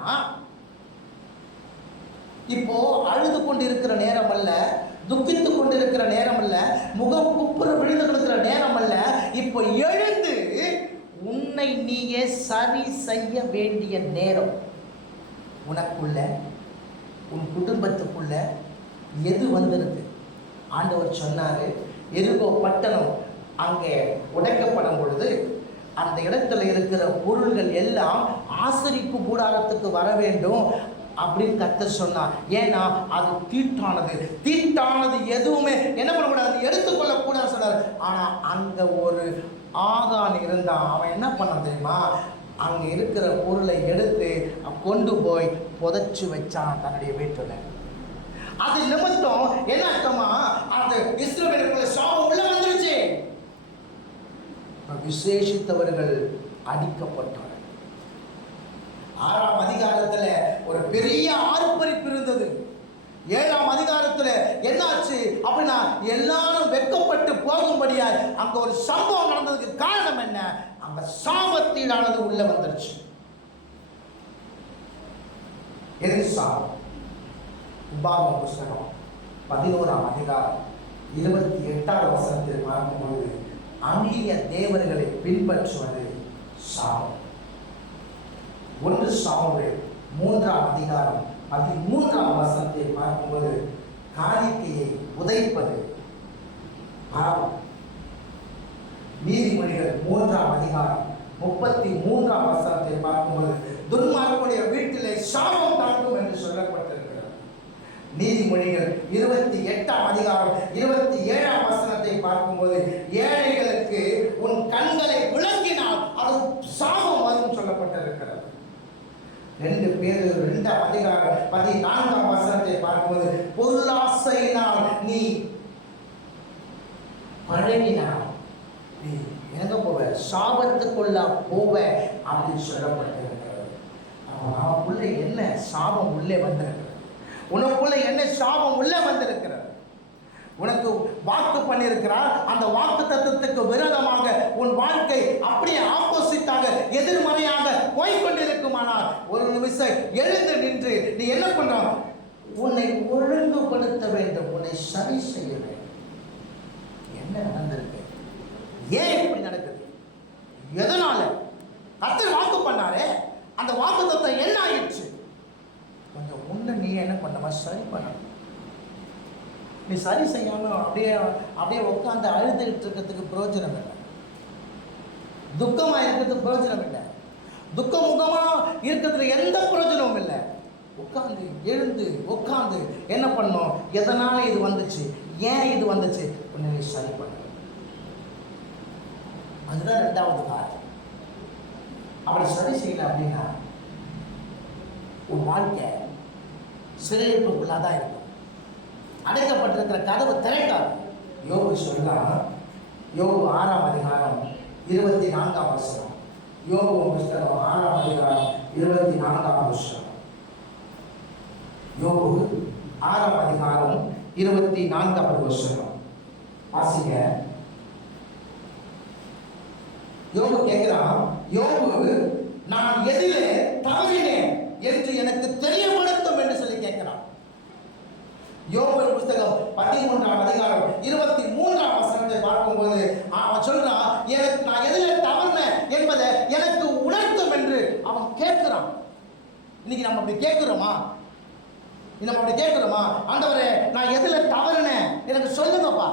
இப்போ அழுது கொண்டிருக்கிற நேரம் அல்ல, துக்கித்து கொண்டிருக்கிற நேரம் அல்ல, முகம் குப்புற விழுந்து கொடுக்கிற நேரம் அல்ல. இப்போ எழுந்து உன்னை நீயே சரி செய்ய வேண்டிய நேரம். உனக்குள்ள, உன் குடும்பத்துக்குள்ள எது வந்திருக்கு? ஆண்டவர் சொன்னாரு, எரிகோ பட்டணம் அங்கே உடைக்கப்படும் பொழுது அந்த இடத்துல இருக்கிற பொருள்கள் எல்லாம் ஆசரிப்பு கூடாரத்துக்கு வர வேண்டும் அப்படின்னு கர்த்தர் சொன்னார். ஏன்னா அது தீட்டானது எதுவுமே என்ன பண்ணக்கூடாது, எடுத்துக்கொள்ளக்கூடாது சொன்னார். ஆனா அங்க ஒரு ஆகான் இருந்தான். அவன் என்ன பண்ண தெரியுமா? அங்க இருக்கிற பொருளை எடுத்து கொண்டு போய் புதைச்சு வச்சான் தன்னுடைய வீட்டுல. அது நிமித்தம் என்ன அர்த்தமா, அந்த இஸ்ரவேலுக்குள்ள சாபம் உள்ள வந்துருச்சு. விசேஷித்தவர்கள் அடிக்கப்பட்டார்கள். 6ஆம் அதிகாரத்துல ஒரு பெரிய ஆர்ப்பரிப்பு இருந்தது. 7ஆம் அதிகாரத்துல என்னாச்சு அப்படின்னா, எல்லாரும் வெட்கப்பட்டு போகும்படியா அங்க ஒரு சம்பவம் நடந்ததுக்கு காரணம் என்ன? அங்க சாபத்தீடானது உள்ள வந்துருச்சு. எது சாபம்? உபாகமம் புஸ்தகம் 11ஆம் அதிகாரம் 28வது வசனத்தில் பார்க்கும்போது, அந்நிய தேவர்களை பின்பற்றுவது சாபம். 1 சாமுவேல் 3ஆம் அதிகாரம் 13ஆம் வசனத்தை பார்க்கும்போது, காணிக்கையை உதைப்பது பாவம். நீதிமொழிகள் 3ஆம் அதிகாரம் 33ஆம் வசனத்தை பார்க்கும்போது, துன்மார்க்கனுடைய வீட்டிலே சாபம் தாக்கும் என்று சொல்லப்பட்டிருக்கிறது. நீதிமொழிகள் 28ஆம் அதிகாரம் 27ஆம் வசனத்தை பார்க்கும்போது, ஏழைகளுக்கு உன் கண்களை விளக்கினால் அது சாபம் வரும் சொல்லப்பட்டிருக்கிறது. 2 பேதுரு 2ஆம் அதிகாரம் 14ஆம் வசனத்தை பார்க்கும்போது, பொருளாசையினால் நீ பழகினால் நீ எங்க போவ? சாபத்துக்குள்ள போவ அப்படின்னு சொல்லப்பட்டிருக்கிறது. நமக்குள்ள என்ன சாபம் உள்ளே வந்திருக்கிறது? உனக்குள்ள என்ன சாபம் உள்ளே வந்திருக்கிறது? உனக்கு வாக்கு பண்ணியிருக்கிறார். அந்த வாக்கு தத்துவத்துக்கு விரோதமாக உன் வாழ்க்கை அப்படியே ஆப்போசிட்டாக எதிர்மறையாக போய்கொண்டிருக்குமானால் ஒரு நிமிஷம் எழுந்து நின்று நீ என்ன பண்ற? உன்னை ஒழுங்குபடுத்த வேண்டும், உன்னை சரி செய்ய வேண்டும். என்ன நடந்திருக்கு? ஏன் இப்படி நடக்குது? எதனால? கர்த்தர் வாக்கு பண்ணாரே, அந்த வாக்கு தத்துவம் என்ன ஆயிடுச்சு? கொஞ்சம் உன்னை நீ என்ன பண்ணமா சரி பண்ணணும். நீ சரி செய்யாம அப்படியே உட்காந்து அழுதுகிட்டு இருக்கிறதுக்கு பிரயோஜனம் இல்லை. துக்கமா இருக்கிறதுக்கு பிரயோஜனம் இல்லை. துக்க முகமா இருக்கிறதுக்கு எந்த பிரயோஜனமும் இல்லை. உட்காந்து எழுந்து உட்காந்து என்ன பண்ணும்? எதனால இது வந்துச்சு, ஏன் இது வந்துச்சு, உன்னை நீ சரி பண்ண. அதுதான் ரெண்டாவது காரணம். அப்படி சரி செய்யல அப்படின்னா உன் வாழ்க்கை சிறையிருப்புக்குள்ளாதான் இருக்கும். அடைக்கப்பட்டிருக்கிற கதவு திறக்காது. யோபு சொல்றான், யோபு 6ஆம் அதிகாரம் 24ஆம் வசனம். யோபு புத்தகம் 6ஆம் அதிகாரம் 24ஆம் வசனம். யோபு 6ஆம் அதிகாரம் 24ஆம் வசனம் வாசிங்க. யோபு கேட்கிறான், யோபு நான் எதிலே தவறினேன் என்று எனக்கு தெரியப்படுத்தும் என்று சொல்லி கேட்கிறான். யோபு புத்தகம் 13ஆம் அதிகாரம் 23ஆம் வசனத்தை பார்க்கும்போது அவன் சொல்றான், எனக்கு நான் எதிலே தவறினேன் என்பதை எனக்கு உணர்த்தும் என்று அவன் கேட்கிறான். இன்னைக்கு நம்ம அப்படி கேட்கிறோமா? நம்ம அப்படி கேட்கிறோமா? ஆண்டவரே நான் எதில தவறினேன் எனக்கு சொல்லுங்கப்பா,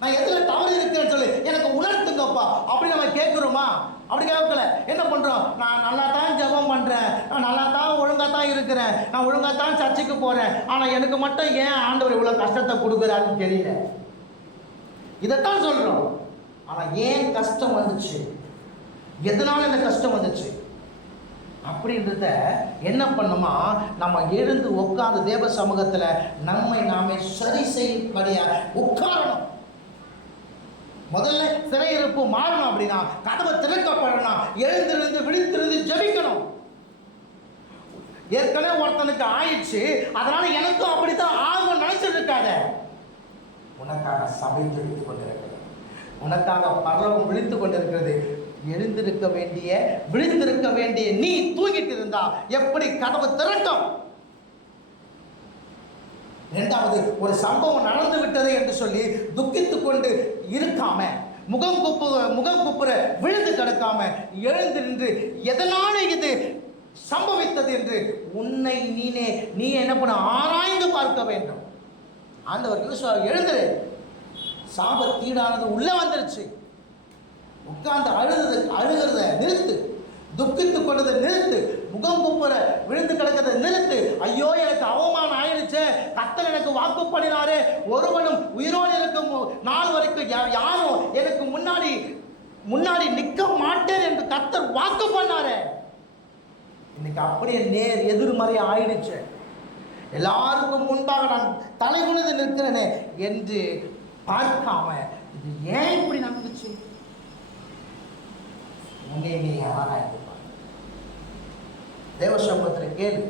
நான் எதுல தவறு இருக்குன்னு சொல்லி எனக்கு உணர்த்துங்கப்பா அப்படி நம்ம கேட்குறோமா? அப்படி கேட்கல. என்ன பண்றோம்? நான் நல்லா தான் ஜெபம் பண்றேன், நான் நல்லா தான் ஒழுங்கா தான் இருக்கிறேன், நான் ஒழுங்கா தான் சர்ச்சுக்கு போறேன், ஆனா எனக்கு மட்டும் ஏன் ஆண்டவர் இவ்வளவு கஷ்டத்தை கொடுக்குறாருன்னு தெரியல. இதைத்தான் சொல்றோம். ஆனா ஏன் கஷ்டம் வந்துச்சு, எதனால இந்த கஷ்டம் வந்துச்சு அப்படின்றத என்ன பண்ணுமா? நம்ம எழுந்து உட்கார்ந்து தேவ சமூகத்துல நம்மை நாமே சரி செய்யப்படியா உட்காரணும். முதல்ல சிறையிருப்பு மாறணும். அப்படின்னா கதவை திறக்கப்படணும். எழுந்திருந்து விழித்திருந்து ஜெபிக்கணும். ஏற்கனவே ஒருத்தனுக்கு ஆயிடுச்சு, அதனால எனக்கும் அப்படித்தான் ஆகும் நினைச்சிட்டு இருக்காத. உனக்காக சபை ஜெபித்துக் கொண்டிருக்கிறது, உனக்காக பரலோகம் விழித்துக் கொண்டிருக்கிறது. எழுந்திருக்க வேண்டிய விழித்திருக்க வேண்டிய நீ தூங்கிட்டு இருந்தா எப்படி கதவு திறக்கும்? இரண்டாவது, ஒரு சம்பவம் நடந்து விட்டது என்று சொல்லி துக்கித்துக் கொண்டு இருக்காம, முகம் குப்புற விழுந்து கிடக்காம எழுந்து நின்று எதனால இது சம்பவித்தது என்று உன்னை நீ என்ன பண்ண ஆராய்ந்து பார்க்க வேண்டும். ஆண்டவர் யோசுவா எழுந்து, சாபத்தீடானது உள்ள வந்துருச்சு, உட்கார்ந்து அழுகிறத நிறுத்து, துக்கித்துக் கொண்டதை நிறுத்து, முகம் குப்புற விழுந்து கிடக்கிறத நிறுத்து. ஐயோ எனக்கு அவமானம் ஆயிடுச்சு, கர்த்தர் எனக்கு வாக்கு பண்ணினாரு, ஒருவனும் உயிரோடு இருக்கும் நாள் வரைக்கும் யாரும் எனக்கு முன்னாடி நிற்க மாட்டேன் என்று கர்த்தர் வாக்கு பண்ணாரு. இன்னைக்கு அப்படியே நேர் எதிர்மறை ஆயிடுச்சு. எல்லாருக்கும் முன்பாக நான் தலை குனிந்து நிற்கிறேனே என்று பார்க்காம இது ஏன் இப்படி நடந்துச்சு? நீ ஆராய்ந்து தேவ சமூகத்தில் கேளு.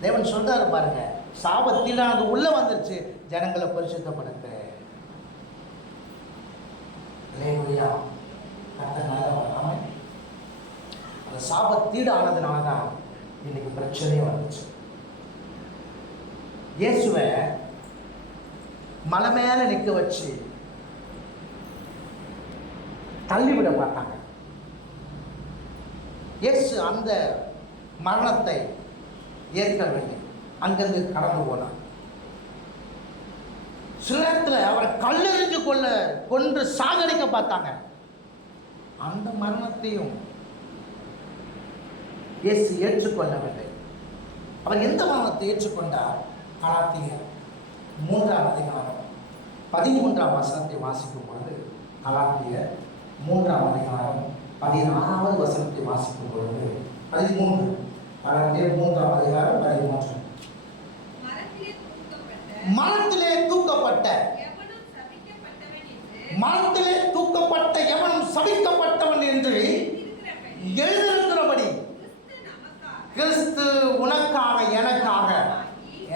தேவன் சொல்றாரு பாருங்க, சாபத்தீடானது உள்ள வந்துருச்சு, ஜனங்களை பரிசுத்தப்படுத்த. அந்த சாபத்தீடானதுனாலதான் இன்னைக்கு பிரச்சனையே வந்துச்சு. இயேசுவை மலை மேல நிற்க வச்சு தள்ளிவிட பார்த்தாங்க. இயேசு அந்த மரணத்தை ஏற்கவில்லை, அங்கிருந்து கடந்து போனார். சில நேரத்தில் அவரை கல்லெறிஞ்சு கொன்று சாகடிக்க பார்த்தாங்க. அந்த மரணத்தையும் இயேசு ஏற்றுக்கொள்ளவில்லை. அவர் எந்த மரணத்தை ஏற்றுக்கொண்டார்? கலாத்தியர் 3ஆம் அதிகாரம் 13ஆம் வசனத்தை வாசிக்கும் பொழுது, கலாத்தியர் 3ஆம் அதிகாரம் 16வது வசனத்தை வாசிக்கும் பொழுது 13, கலாத்தியர் 3ஆம் அதிகாரம் 13, மரத்திலே தூக்கப்பட்ட எவனும் சபிக்கப்பட்டவன் என்று எழுதியிருக்கிறபடி கிறிஸ்து உனக்காக எனக்காக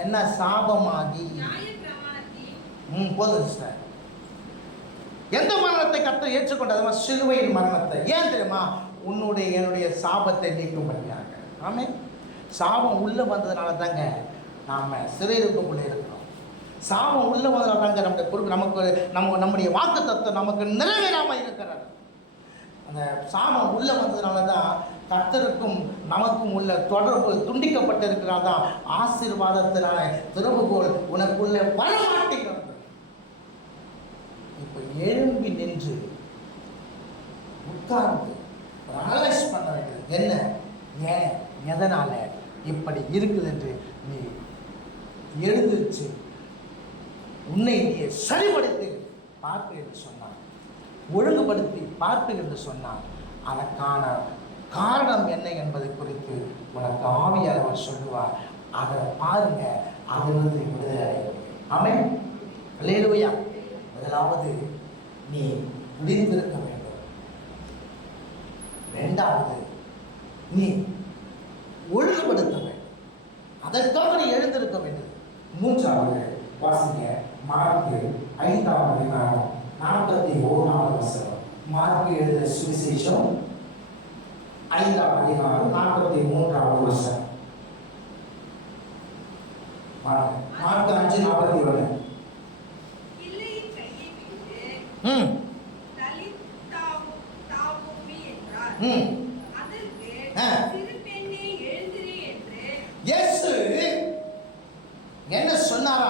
என்ன சாபமாகி போதும் சிஸ்டர். எந்த மரணத்தை கர்த்தர் ஏற்றுக்கொண்டது? சிலுவையின் மரணத்தை. ஏன் தெரியுமா? உன்னுடைய என்னுடைய சாபத்தை நீக்கும்படியாக. ஆமென். சாபம் உள்ள வந்ததுனால தாங்க நாம சிறையிருப்புக்குள்ளே இருக்கிறோம். சாபம் உள்ள வந்ததுனால தாங்க நம்முடைய பொறுப்பு நம்முடைய வாக்கு தத்துவம் நமக்கு நிறைவேறாம இருக்கிறது. அந்த சாபம் உள்ள வந்ததுனால தான் கர்த்தருக்கும் நமக்கும் உள்ள தொடர்பு துண்டிக்கப்பட்டிருக்கிறார். தான் ஆசீர்வாதத்தினால திறவுகோல் உனக்குள்ள வரமாட்டேங்கிறது. இப்போ எழும்பி நின்று உட்கார்ந்து அனலைஸ் பண்ண வேண்டியது என்ன, ஏன், எதனால இப்படி இருக்குது என்று நீ எழுந்திருச்சு உன்னை நீ சரிபடுத்தி பார்ப்பு என்று சொன்னான், ஒழுங்குபடுத்தி பார்ப்பு என்று சொன்னான். அதற்கான காரணம் என்ன என்பதை குறித்து உனக்கு ஆவியானவர் சொல்லுவார். அதை பாருங்க, அதிலிருந்து விடுதலை அடைய. ஆமென். அல்லேலூயா. முதலாவது நீ விழித்திருக்க வேண்டும். இரண்டாவது நீ ஒழுங்குபடுத்த வேண்டும். அதற்காக நீ எழுந்திருக்க வேண்டும். மூன்றாவது வாசிங்க மார்க்கு 5ஆம் அதிகாரம் 41ஆம் வசனம். மார்க்கு எழுதின சுவிசேஷம் 5ஆம் அதிகாரம் 43ஆம் வசனம். மார்க்கு 5:41. என்ன சொன்னாரா?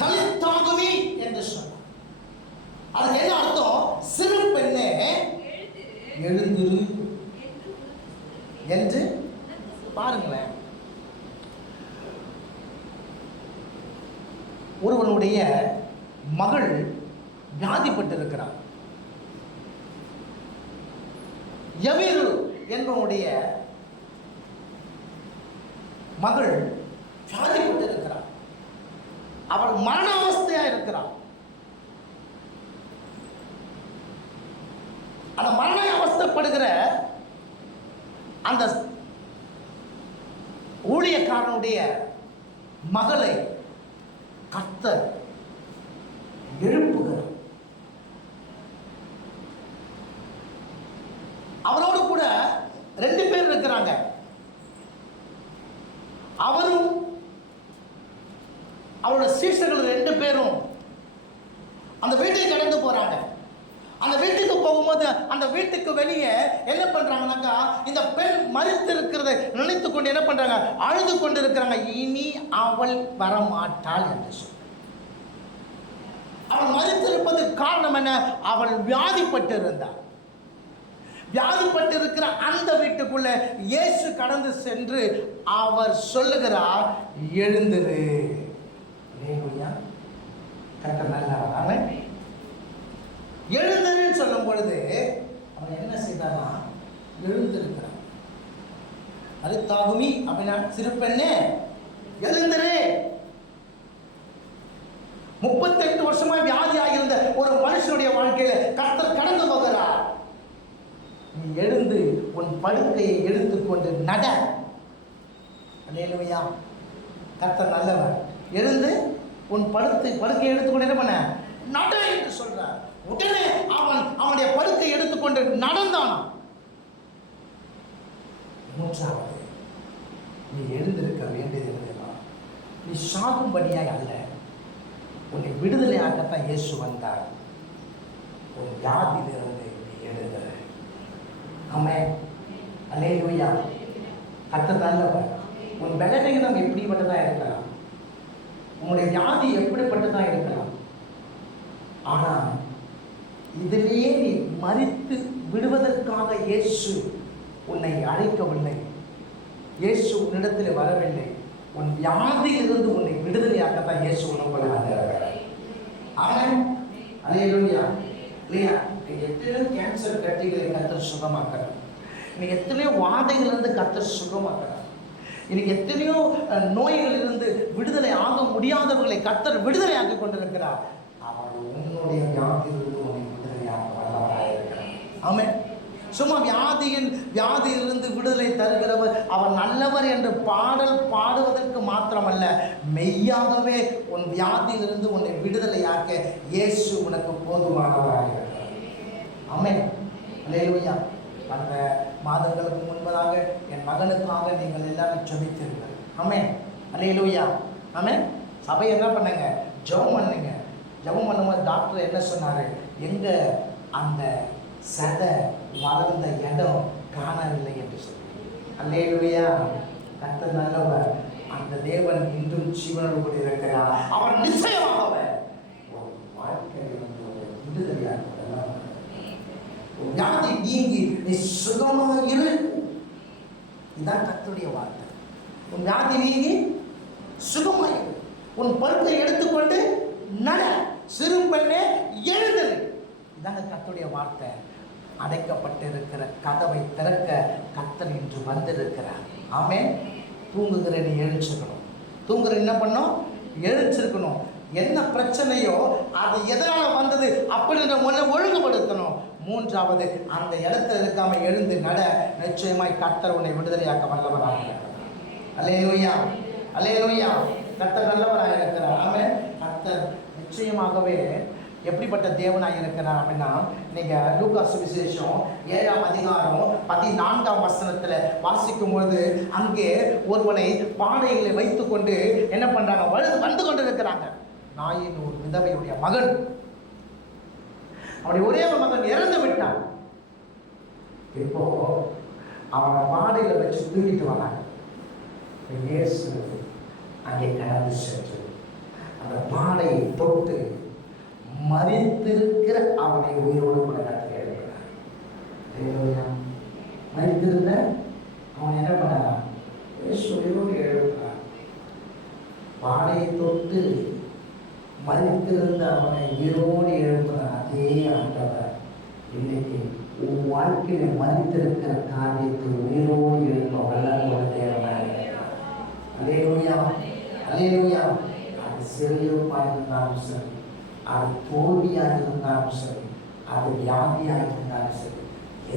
தலித்தாகுமி என்று சொன்னார். அதுக்கு என்ன அர்த்தம்? சிறு பெண்ணே எழுந்திரு என்று. பாருங்களேன், ஒருவனுடைய மகள் வியாதிப்பட்டிருக்கிறார். யவீரு என்பவனுடைய மகள் வியாதிப்பட்டிருக்கிறார். அவள் மரண அவஸ்தையா இருக்கிறார். அந்த மரண அவஸ்தைப்படுகிற அந்த ஊழியக்காரனுடைய மகளை கர்த்தர் எழுப்புகிறார். அவரோடு கூட 2 பேர் இருக்கிறாங்க. அவரும் அவரோட சீஷர்கள் 2 பேரும் அந்த வீட்டை கடந்து போறாங்க. அந்த வீட்டுக்கு போகும்போது அந்த வீட்டுக்கு வெளியே என்ன பண்றாங்கன்னாக்கா, இந்த பெண் மரித்து இருக்கிறதை நினைத்து கொண்டு என்ன பண்றாங்க, அழுது கொண்டு இருக்கிறாங்க. இனி அவள் வரமாட்டாள் என்று சொல்லி. அவள் மரித்திருப்பதற்கு காரணம் என்ன? அவள் வியாதிப்பட்டு இருந்தாள். வியாதிப்பட்டு இருக்கிற அந்த வீட்டுக்குள்ள இயேசு கடந்து சென்று அவர் சொல்லுகிறார், எழுந்திரு. எழுந்திருன்னு சொல்லும் பொழுது அவன் என்ன செய்தானா, எழுந்திருக்கிறான். அரித்தாகுமி அப்படின்னா சிறு பெண்ணே எழுந்திரு. 38 வருஷமா வியாதி ஆகியிருந்த ஒரு மனுஷனுடைய வாழ்க்கையில கர்த்தர் கடந்து போகிறார். நீ எழுந்து உன் படுக்கையை எடுத்துக்கொண்டு நட. அல்லேலூயா. கர்த்தர் நல்லவர். எழுந்து உன் படுக்கையை எடுத்துக்கொண்டு என்ன பண்ண, நட என்று சொல்றார். உடனே அவனுடைய படுக்கையை எடுத்துக்கொண்டு நடந்தான். மூன்றாவது, நீ எழுந்திருக்க வேண்டியது என்னதெல்லாம், நீ சாகும்படியாய் அல்ல, உன்னை விடுதலையாகத்தான் இயேசு வந்தார். உன் வியாதியிலிருந்து நீ எழுந்து. ஆமென். அல்லேலூயா. கர்த்தர் நல்லவர். உன் பலவீனம் எப்படிப்பட்டதாக இருக்கலாம், உன்னுடைய வியாதி எப்படிப்பட்டதாக இருக்கலாம், ஆனால் இதிலேயே நீ மரித்து விடுவதற்காக இயேசு உன்னை அழைக்கவில்லை. இயேசு உன்னிடத்தில் வரவில்லை. உன் வியாதியிலிருந்து உன்னை விடுதலையாக்கத்தான் இயேசு உனக்குள்ள வந்தார். ஆமென். அல்லேலூயா. இல்லையா? எத்தனையோ கேன்சர் கட்டிகளை கர்த்தர் சுகமாக்குறார். இன்னைக்கு எத்தனையோ வாதைகளிலிருந்து கர்த்தர் சுகமாக்குறார். இன்னைக்கு எத்தனையோ நோய்களிலிருந்து விடுதலை ஆக முடியாதவர்களை கர்த்தர் விடுதலை ஆக்கி கொண்டிருக்கிறார். அவர் உன்னுடைய வியாதியிலிருந்து உன்னை விடுதலையாக வல்லவராக இருக்கிறார். ஆமென். சும்மா வியாதியிலிருந்து விடுதலை தருகிறவர், அவர் நல்லவர் என்று பாடல் பாடுவதற்கு மாத்திரமல்ல, மெய்யாகவே உன் வியாதியிலிருந்து உன்னை விடுதலையாக்க இயேசு உனக்கு போதுமானவராக இருக்கிறார். ஆமென். அல்லேலூயா. கடந்த மாதங்களுக்கு முன்பதாக என் மகனுக்காக நீங்கள் எல்லாரும் ஜெபித்தீர்கள். ஆமென். அல்லேலூயா. ஆமென். சபை என்ன பண்ணுங்க, ஜெபம் பண்ணுங்க. ஜெபம் பண்ணும்போது டாக்டர் என்ன சொன்னார், எங்கே அந்த சதை வளர்ந்த இடம் காணவில்லை என்று சொல்லி. அல்லேலூயா. கர்த்தர் நல்லவர். அந்த தேவன் இன்றும் ஜீவனோடு கூட இருக்கிறார். அவர் நிச்சயமாக வாழ்க்கையில் விடுதலையாக வியாதி நீங்கி நீ சுகமாக இரு. இதுதான் கர்த்தருடைய வார்த்தை. உன் வியாதி நீங்கி சுகமாக இரு. உன் பருத்தை எடுத்துக்கொண்டு நட, சிறு பெண்ணே எழுது. இதாங்க கர்த்தருடைய வார்த்தை. அடைக்கப்பட்டிருக்கிற கதவை திறக்க கர்த்தர் இன்று வந்திருக்கிறார். ஆமென். தூங்குகிற நீ எழுச்சிருக்கணும். தூங்குற என்ன பண்ணும், எழுச்சிருக்கணும். என்ன பிரச்சனையோ அது எதனால் வந்தது அப்படின்ற முன்ன ஒழுங்குபடுத்தணும். மூன்றாவது, அந்த இடத்துல இருக்காம எழுந்து நட. நிச்சயமாய் கர்த்தர் உன்னை விடுதலையாக்க வல்லவராக இருக்கிறார். அல்லேலூயா. அல்லேலூயா. கர்த்தர் நல்லவராக இருக்கிறார். ஆமென். கர்த்தர் நிச்சயமாகவே எப்படிப்பட்ட தேவனாக இருக்கிறார் அப்படின்னா, நீங்கள் லூக்கா சுவிசேஷம் 7ஆம் அதிகாரம் 14ஆம் வசனத்தில் வாசிக்கும் பொழுது, அங்கே ஒருவனை பாடைகளை வைத்துக்கொண்டு என்ன பண்ணுறாங்க, வந்து கொண்டு இருக்கிறாங்க. நாயின் ஒரு விதவையுடைய மகன், அவனுடைய ஒரே ஒரு மகன் இறந்து விட்டான். இப்போ அவனை பாடையில் வச்சு தூக்கிட்டு வராங்க. இயேசு அங்கே கடந்து சென்று அந்த பாடையை தொட்டு மரித்திருக்கிற அவனை உயிரோடு கூட கட்டியிருக்கிறார். மரித்திருந்த அவன் என்ன பண்ணான், உயிரோடு எழுப்புறான். பாடையை தொட்டு மரித்திருந்த அவனை உயிரோடு எழுப்புறான். அதே ஆண்டவர் இன்னைக்கு உன் வாழ்க்கையில் மரித்திருக்கிற காரியத்தை உயிரோடு எழுப்ப வல்லவரான தேவனாக இருக்கிறார். அல்லேலூயா. அல்லேலூயா. அது சிறியப்பாக இருந்தாலும் சரி, அது தோல்வியாக இருந்தாலும் சரி, அது வியாதியாக இருந்தாலும் சரி,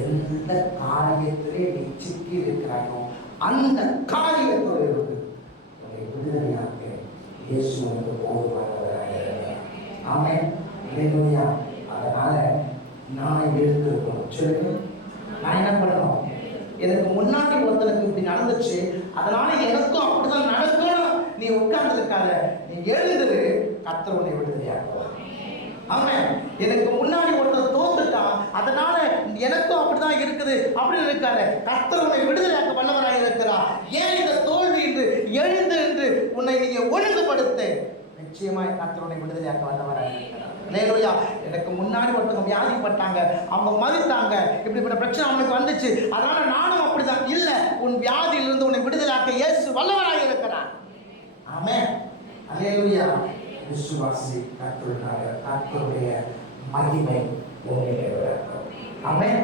எந்த காரியத்திலே நீ சிக்கி இருக்கிறாயோ அந்த காரியத்தோடு இருந்து உன்னை விடுதலையாக இயேசு உனக்கு போதுமானவராக இருக்கிறார். ஆமென். அல்லேலூயா. அதனால நான் எழுந்திருக்கணும். சொல்லுங்க, நான் என்ன பண்ணணும், எனக்கு முன்னாடி ஒருத்தனுக்கு இப்படி நடந்துச்சு, அதனால எனக்கும் அப்படிதான் நடக்கணும். நீ உட்கார்ந்துருக்காத, நீ எழுந்துரு. கர்த்தர் உன்னை விடுதலையாக்குவார். ஆமென். எனக்கு முன்னாடி ஒருத்தர் தோத்துட்டான், அதனால எனக்கும் அப்படிதான் இருக்குது அப்படின்னு இருக்காத. கர்த்தர் உன்னை விடுதலையாக்க வல்லவராக இருக்கிறார். ஏன் இந்த தோல்வி என்று எழுந்து என்று உன்னை நீங்க ஒழுங்குபடுத்த, நிச்சயமாய் கர்த்தர் உன்னை விடுதலையாக்க வல்லவராக இருக்கிறார். அல்லேலூயா. எனக்கு முன்னாடி ஒருத்தவங்க வியாதிப்பட்டாங்க, அவங்க மதித்தாங்க, இப்படிப்பட்ட பிரச்சனை அவனுக்கு வந்துச்சு, அதனால நானும் அப்படிதான். இல்லை, உன் வியாதியிலிருந்து உன்னை விடுதலையாக்க இயேசு வல்லவராக இருக்கிறார். ஆமென். அல்லேலூயா. விசுவாசி. கர்த்தருடைய மகிமை உன்னிலே இருக்கும். ஆமென்.